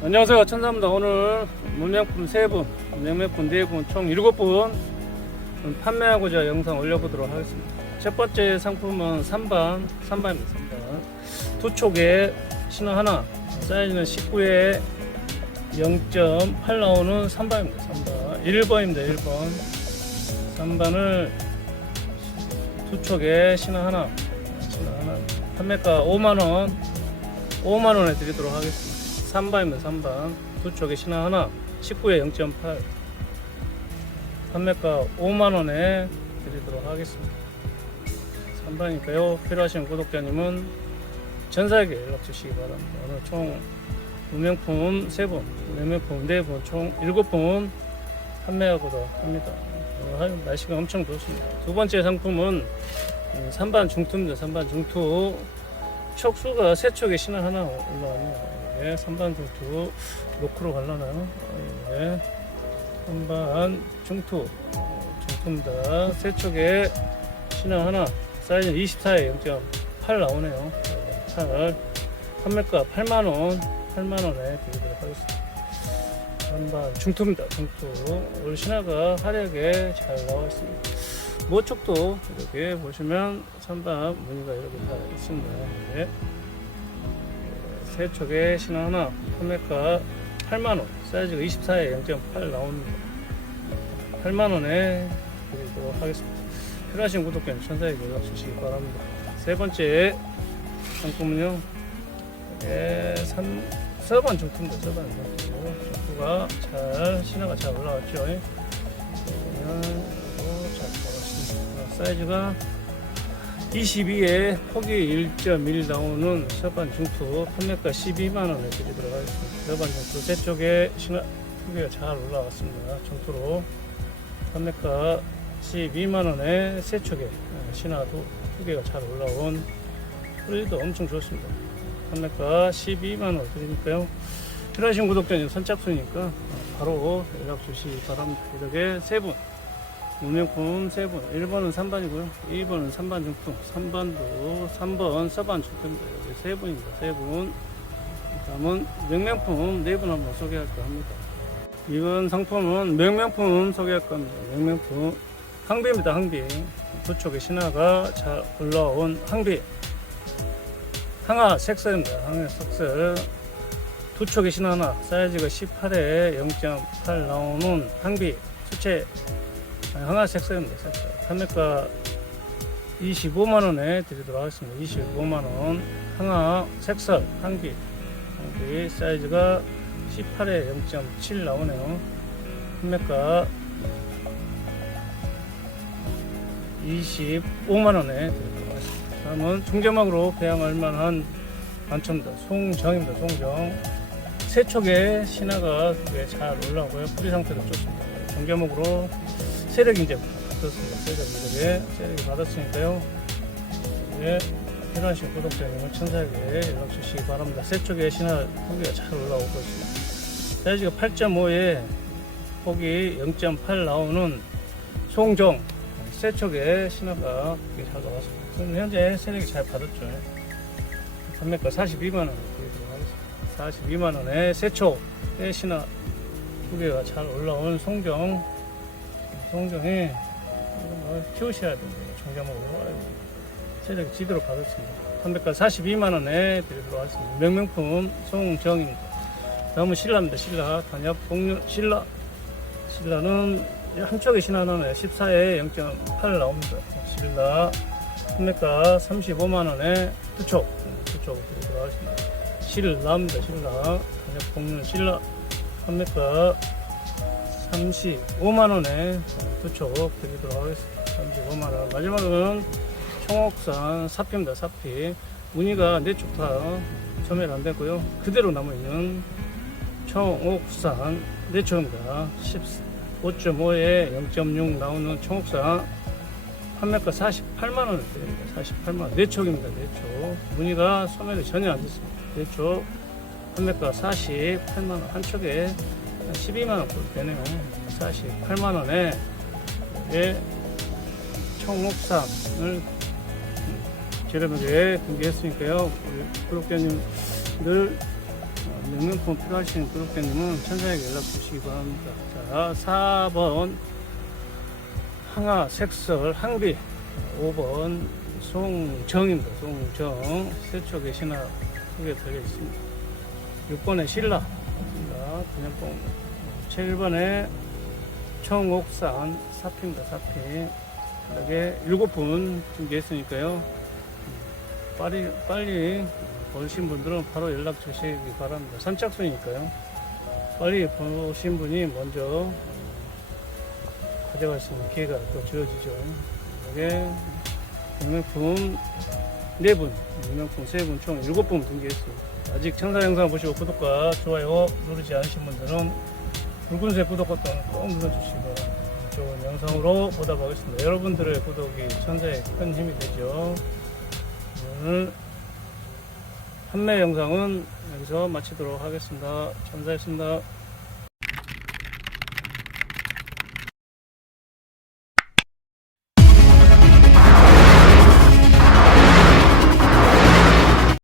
안녕하세요 천사입니다. 오늘 문명품 3분 명명품 4분 총 7분 판매하고자 영상 올려보도록 하겠습니다. 첫 번째 상품은 3반 3반입니다. 3반. 두 촉에 신호 하나 사이즈는 19에 0.8 나오는 3반입니다. 3반. 1번입니다 1번. 3반을 두 촉에 신호 하나 신호 하나. 판매가 5만원 5만원에 드리도록 하겠습니다 3반입니다 3반 두 쪽에 신화 하나 19에 0.8 판매가 5만원에 드리도록 하겠습니다. 3반이니까요. 필요하신 구독자님은 전사에게 연락 주시기 바랍니다. 오늘 총 무명품 3분 무명품 4분 총 7분 판매하고도 합니다. 오늘 날씨가 엄청 좋습니다. 두 번째 상품은 3반 중투입니다. 3반 중투. 촉수가 세 촉에 신화 하나 올라왔네요. 예, 3반 중투 로크로 갈라나요? 아, 예. 3반 중투 어, 중투입니다. 세 촉에 신화 하나 사이즈 24에 0.8 나오네요. 8 판매가 8만원 8만원에 드리도록 하겠습니다. 3반 중투입니다. 중투 올 신화가 화려하게 잘 나와 있습니다. 모쪽도 이렇게 보시면 선반 무늬가 이렇게 다 있습니다. 네. 세 촉에 신화 하나 판매가 8만원 사이즈가 24에 0.8 나옵니다. 8만원에 드리도록 하겠습니다. 필요하신 구독자님 천사에게 연락 주시기 바랍니다. 세 번째 상품은요. 예, 3, 서반 중투입니다. 서반 중투. 중투가 잘, 신화가 잘 올라왔죠. 예. 그러면 이거 잘 나왔습니다. 사이즈가 22에 폭이 1.1 나오는 서반 중투 판매가 12만원에 드리도록 하겠습니다. 서반 중투 세 쪽에 신화 크기가 잘 올라왔습니다. 중투로 판매가 12만원에 세 쪽에 어, 신화도 크기가 잘 올라온 뿌리도 엄청 좋습니다. 판매가 12만원 드리니까요. 필요하신 구독자님 선착순이니까 어, 바로 연락 주시기 바랍니다. 이렇게 세 분. 무명품 세 분, 1번은 3반이고요. 2번은 3반 중품, 3반도 3번 서반 중품입니다. 여기 세 분입니다. 세 분. 다음은 명명품 네분 한번 소개할까 합니다. 이번 상품은 명명품 소개할 겁니다. 명명품 항비입니다. 항비. 두 쪽에 신화가 잘 올라온 항비. 항아 색설입니다. 항아 색설. 두 촉에 신화 하나 사이즈가 18에 0.8 나오는 항비 수채 항아 색소입니다. 색소. 판매가 25만 원에 드리도록 하겠습니다. 25만 원. 항아 색설 한기. 한기 사이즈가 18에 0.7 나오네요. 판매가 25만 원에 드리도록 하겠습니다. 다음은 중저막으로 배양할 만한 반초입니다. 송정입니다. 송정. 세 촉에 신화가 꽤잘 올라오고요. 뿌리 상태도 좋습니다. 중저목으로 세력 이제 받았습니다. 세력 이렇게 세력이 받았으니까요. 예, 필요하신 구독자님은 천사에게 연락 주시기 바랍니다. 세 쪽에 신화 폭이가 잘 올라오고 있습니다. 사이즈가 8.5에 폭이 0.8 나오는 송정 세 쪽에 신화가 꽤잘 나왔습니다. 지금 현재 세력이 잘 받았죠. 판매가 42만 원 드리도록 하겠습니다. 42만 원에 세초의 신화 두 개가 잘 올라온 송정 송정에 어, 키우셔야 됩니다. 종자목으로 세력이 지도록 받았습니다. 판매가 42만 원에 드리도록 하겠습니다. 명명품 송정입니다. 다음은 신라입니다. 신라 단엽 공유 신라 신라는 한쪽에 신하나는 14에 0.8 나옵니다. 신라 판매가 35만 원에 두쪽 두쪽 드리도록 하겠습니다. 신라입니다. 신라 단엽 공유 신라 판매가 35만원에 두촉 드리도록 하겠습니다. 35만원. 마지막은 청옥산 사피입니다. 사피. 무늬가 네쪽다 점멸 안 되고요. 그대로 남아있는 청옥산 네 촉입니다. 15.5에 0.6 나오는 청옥산 판매가 48만원을 드립니다. 48만원. 네 촉입니다. 네 촉. 무늬가 소멸이 전혀 안 됐습니다. 네 촉. 판매가 48만원. 한 촉에 12만원 꼴 되네요. 48만원에 예, 청옥산을 저렴하게 공개했으니까요. 우리 구독자님들 어, 명명품 필요하신 구독자님은 천사에게 연락 주시기 바랍니다. 자, 4번 항아 색설 항비 5번 송정입니다. 송정 세척의 신화 크게 달려 있습니다. 6번에 신라 분양봉 7번에 청옥산 사피입니다. 사피 이렇게 7분 준비했으니까요. 빨리 빨리 보신 분들은 바로 연락 주시기 바랍니다. 선착순이니까요. 빨리 보신 분이 먼저 가져갈 수 있는 기회가 또 주어지죠. 이게 명명품 4분, 명명품 3분, 총 7분 등기했습니다. 아직 청사 영상 보시고 구독과 좋아요 누르지 않으신 분들은 붉은색 구독 버튼 꼭 바랍니다. 좋은 영상으로 보답하겠습니다. 여러분들의 구독이 천사에 큰 힘이 되죠. 오늘 판매 영상은 여기서 마치도록 하겠습니다. 감사했습니다.